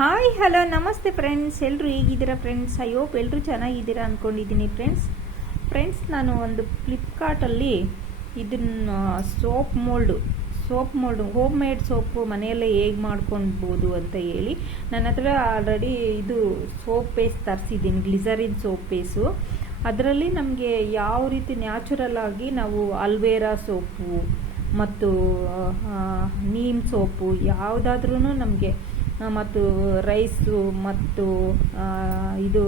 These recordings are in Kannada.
ಹಾಯ್ ಹಲೋ ನಮಸ್ತೆ ಫ್ರೆಂಡ್ಸ್ ಎಲ್ಲರೂ ಹೇಗಿದ್ದೀರಾ ಫ್ರೆಂಡ್ಸ್ ಅಯ್ಯೋ ಎಲ್ಲರೂ ಚೆನ್ನಾಗಿದ್ದೀರಾ ಅಂದ್ಕೊಂಡಿದ್ದೀನಿ ಫ್ರೆಂಡ್ಸ್ ಫ್ರೆಂಡ್ಸ್ ನಾನು ಒಂದು ಫ್ಲಿಪ್ಕಾರ್ಟಲ್ಲಿ ಇದನ್ನು soap mould soap mould home made soap ಮನೆಯಲ್ಲೇ ಹೇಗೆ ಮಾಡ್ಕೊಳ್ಬೋದು ಅಂತ ಹೇಳಿ ನನ್ನ ಹತ್ರ ಆಲ್ರೆಡಿ ಇದು ಸೋಪ್ ಪೇಸ್ಟ್ ತರಿಸಿದ್ದೀನಿ ಗ್ಲಿಸರಿನ್ ಸೋಪ್ ಪೇಸು ಅದರಲ್ಲಿ ನಮಗೆ ಯಾವ ರೀತಿ ನ್ಯಾಚುರಲ್ ಆಗಿ ನಾವು ಅಲ್ವೇರಾ ಸೋಪು ಮತ್ತು ನೀಮ್ ಸೋಪು ಯಾವುದಾದ್ರೂ ನಮಗೆ ಮತ್ತು ರೈಸು ಮತ್ತು ಇದು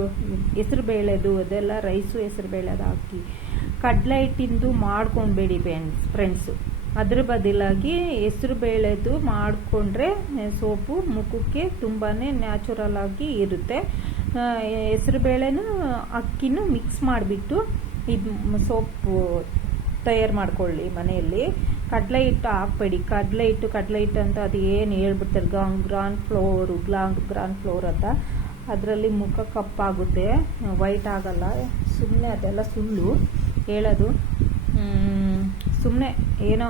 ಹೆಸರು ಬೇಳೆದು ಅದೆಲ್ಲ ರೈಸು ಹೆಸರುಬೇಳೆದು ಹಾಕಿ ಕಡಲೆ ಹಿಟ್ಟಿಂದು ಮಾಡ್ಕೊಂಡ್ಬಿಡಿ ಫ್ರೆಂಡ್ಸ್, ಫ್ರೆಂಡ್ಸು. ಅದ್ರ ಬದಲಾಗಿ ಹೆಸರು ಬೇಳೆದು ಮಾಡಿಕೊಂಡ್ರೆ ಸೋಪು ಮುಖಕ್ಕೆ ತುಂಬಾ ನ್ಯಾಚುರಲ್ ಆಗಿ ಇರುತ್ತೆ. ಹೆಸರು ಬೇಳೆನೂ ಅಕ್ಕಿನೂ ಮಿಕ್ಸ್ ಮಾಡಿಬಿಟ್ಟು ಇದು ಸೋಪು ತಯಾರು ಮಾಡ್ಕೊಳ್ಳಿ ಮನೆಯಲ್ಲಿ. ಕಡಲೆ ಹಿಟ್ಟು ಹಾಕ್ಬೇಡಿ. ಕಡಲೆ ಹಿಟ್ಟು ಕಡಲೆ ಹಿಟ್ಟು ಅಂತ ಅದು ಏನು ಹೇಳ್ಬಿಡ್ತಾರೆ ಗ್ರಾನ್ ಗ್ರಾನ್ ಫ್ಲೋರು, ಗ್ಲಾನ್, ಗ್ರಾನ್ ಫ್ಲೋರ್ ಅಂತ. ಅದರಲ್ಲಿ ಮುಖ ಕಪ್ಪಾಗುತ್ತೆ. ವೈಟ್ ಆಗಲ್ಲ. ಸುಮ್ಮನೆ ಅದೆಲ್ಲ ಸುಳ್ಳು ಹೇಳೋದು. ಸುಮ್ಮನೆ ಏನೋ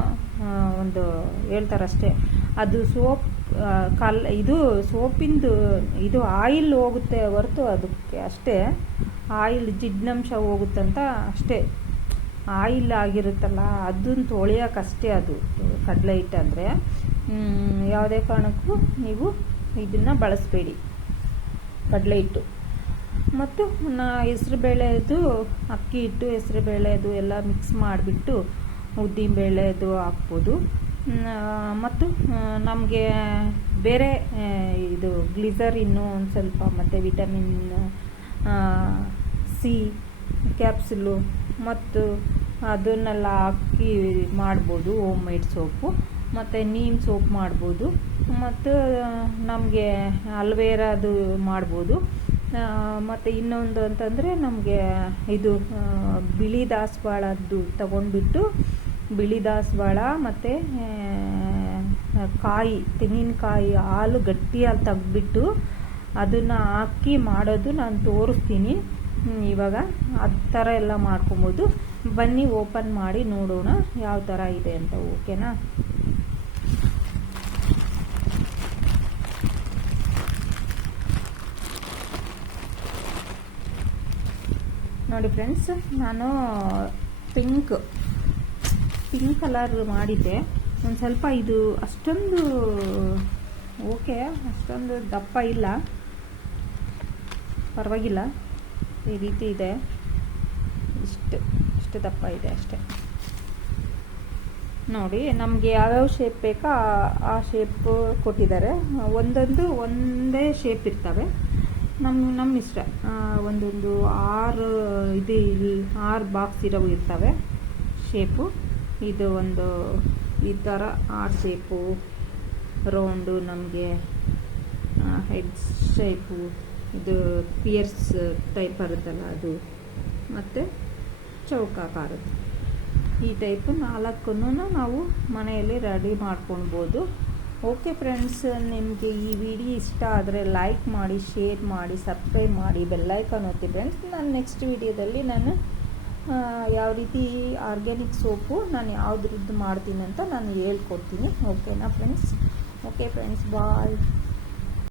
ಒಂದು ಹೇಳ್ತಾರಷ್ಟೇ. ಅದು ಸೋಪ್ ಕಲ್, ಇದು ಸೋಪಿಂದು, ಇದು ಆಯಿಲ್ ಹೋಗುತ್ತೆ ಹೊರತು ಅದಕ್ಕೆ ಅಷ್ಟೇ. ಆಯಿಲ್ ಜಿಡ್ನಂಶ ಹೋಗುತ್ತಂತ ಅಷ್ಟೇ. ಆಯಿಲ್ ಆಗಿರುತ್ತಲ್ಲ ಅದನ್ನು ತೊಳೆಯೋಕ್ಕಷ್ಟೇ ಅದು ಕಡಲೆ ಹಿಟ್ಟು ಅಂದರೆ ಯಾವುದೇ ಕಾರಣಕ್ಕೂ ನೀವು ಇದನ್ನು ಬಳಸಬೇಡಿ ಕಡಲೆ ಹಿಟ್ಟು ಮತ್ತು ನಾ ಹೆಸ್ರುಬೇಳೆದು ಅಕ್ಕಿ ಹಿಟ್ಟು ಹೆಸ್ರುಬೇಳೆದು ಎಲ್ಲ ಮಿಕ್ಸ್ ಮಾಡಿಬಿಟ್ಟು ಉದ್ದಿನಬೇಳೆದು ಹಾಕ್ಬೋದು. ಮತ್ತು ನಮಗೆ ಬೇರೆ ಇದು ಇದು ಗ್ಲಿಸರಿನ್ನು ಒಂದು ಸ್ವಲ್ಪ, ಮತ್ತು ವಿಟಮಿನ್ ಸಿ ಕ್ಯಾಪ್ಸುಲು ಮತ್ತು ಅದನ್ನೆಲ್ಲ ಹಾಕಿ ಮಾಡ್ಬೋದು ಹೋಮ್ ಮೇಡ್ ಸೋಪು. ಮತ್ತು ನೀಮ್ ಸೋಪ್ ಮಾಡ್ಬೋದು. ಮತ್ತು ನಮಗೆ ಅಲ್ವೇರಾದು ಮಾಡ್ಬೋದು. ಮತ್ತು ಇನ್ನೊಂದು ಅಂತಂದರೆ ನಮಗೆ ಇದು ಬಿಳಿ ದಾಸವಾಳದ್ದು ತಗೊಂಡ್ಬಿಟ್ಟು ಬಿಳಿ ದಾಸವಾಳ ಮತ್ತು ಕಾಯಿ ತೆಂಗಿನಕಾಯಿ ಹಾಲು ಗಟ್ಟಿಯಾಗಿ ತೆಗ್ದ್ಬಿಟ್ಟು ಅದನ್ನು ಹಾಕಿ ಮಾಡೋದು ನಾನು ತೋರಿಸ್ತೀನಿ. ಇವಾಗ ಆ ಥರ ಎಲ್ಲ ಮಾಡ್ಕೊಬೋದು. ಬನ್ನಿ, ಓಪನ್ ಮಾಡಿ ನೋಡೋಣ ಯಾವ ಥರ ಇದೆ ಅಂತ, ಓಕೆನಾ? ನೋಡಿ ಫ್ರೆಂಡ್ಸ್, ನಾನು ಪಿಂಕ್ ಪಿಂಕ್ ಕಲರ್ ಮಾಡಿದ್ದೆ. ಒಂದು ಸ್ವಲ್ಪ ಇದು ಅಷ್ಟೊಂದು, ಓಕೆ, ಅಷ್ಟೊಂದು ದಪ್ಪ ಇಲ್ಲ. ಪರವಾಗಿಲ್ಲ. ಈ ರೀತಿ ಇದೆ. ಇಷ್ಟು ಇಷ್ಟು ದಪ್ಪ ಇದೆ ಅಷ್ಟೇ. ನೋಡಿ, ನಮಗೆ ಯಾವ್ಯಾವ ಶೇಪ್ ಬೇಕೋ ಆ- ಶೇಪ್ ಕೊಟ್ಟಿದ್ದಾರೆ. ಒಂದೊಂದು ಒಂದೇ ಶೇಪ್ ಇರ್ತವೆ. ನಮ್ಮ ನಮ್ಮ ಇಷ್ಟ. ಒಂದೊಂದು ಆರು ಇದು ಆರು ಬಾಕ್ಸ್ ಇರೋವು ಇರ್ತವೆ ಶೇಪು ಇದು ಒಂದು ಈ ಥರ ಆರು ಶೇಪು ರೌಂಡು ನಮಗೆ ಹೆಡ್ ಶೇಪು ಇದು ಪಿಯರ್ಸ್ ಟೈಪ್ ಬರುತ್ತಲ್ಲ ಅದು. ಮತ್ತು ಚೌಕಾಕಾರದ್ದು ಈ ಟೈಪ್ ನಾಲ್ಕೂ ನಾವು ಮನೆಯಲ್ಲಿ ರೆಡಿ ಮಾಡ್ಕೊಳ್ಬೋದು. ಓಕೆ ಫ್ರೆಂಡ್ಸ್, ನಿಮಗೆ ಈ ವಿಡಿಯೋ ಇಷ್ಟ ಆದರೆ ಲೈಕ್ ಮಾಡಿ, ಶೇರ್ ಮಾಡಿ, ಸಬ್ಸ್ಕ್ರೈಬ್ ಮಾಡಿ ಬೆಲ್ಲೈಕನ್ ಒತ್ತಿ ಫ್ರೆಂಡ್ಸ್. ನಾನು ನೆಕ್ಸ್ಟ್ ವಿಡಿಯೋದಲ್ಲಿ ನಾನು ಯಾವ ರೀತಿ ಆರ್ಗ್ಯಾನಿಕ್ ಸೋಪು ನಾನು ಯಾವುದ್ರದ್ದು ಮಾಡ್ತೀನಿ ಅಂತ ನಾನು ಹೇಳ್ಕೊಡ್ತೀನಿ. ಓಕೆನಾ ಫ್ರೆಂಡ್ಸ್? ಓಕೆ ಫ್ರೆಂಡ್ಸ್, ಬಾಯ್.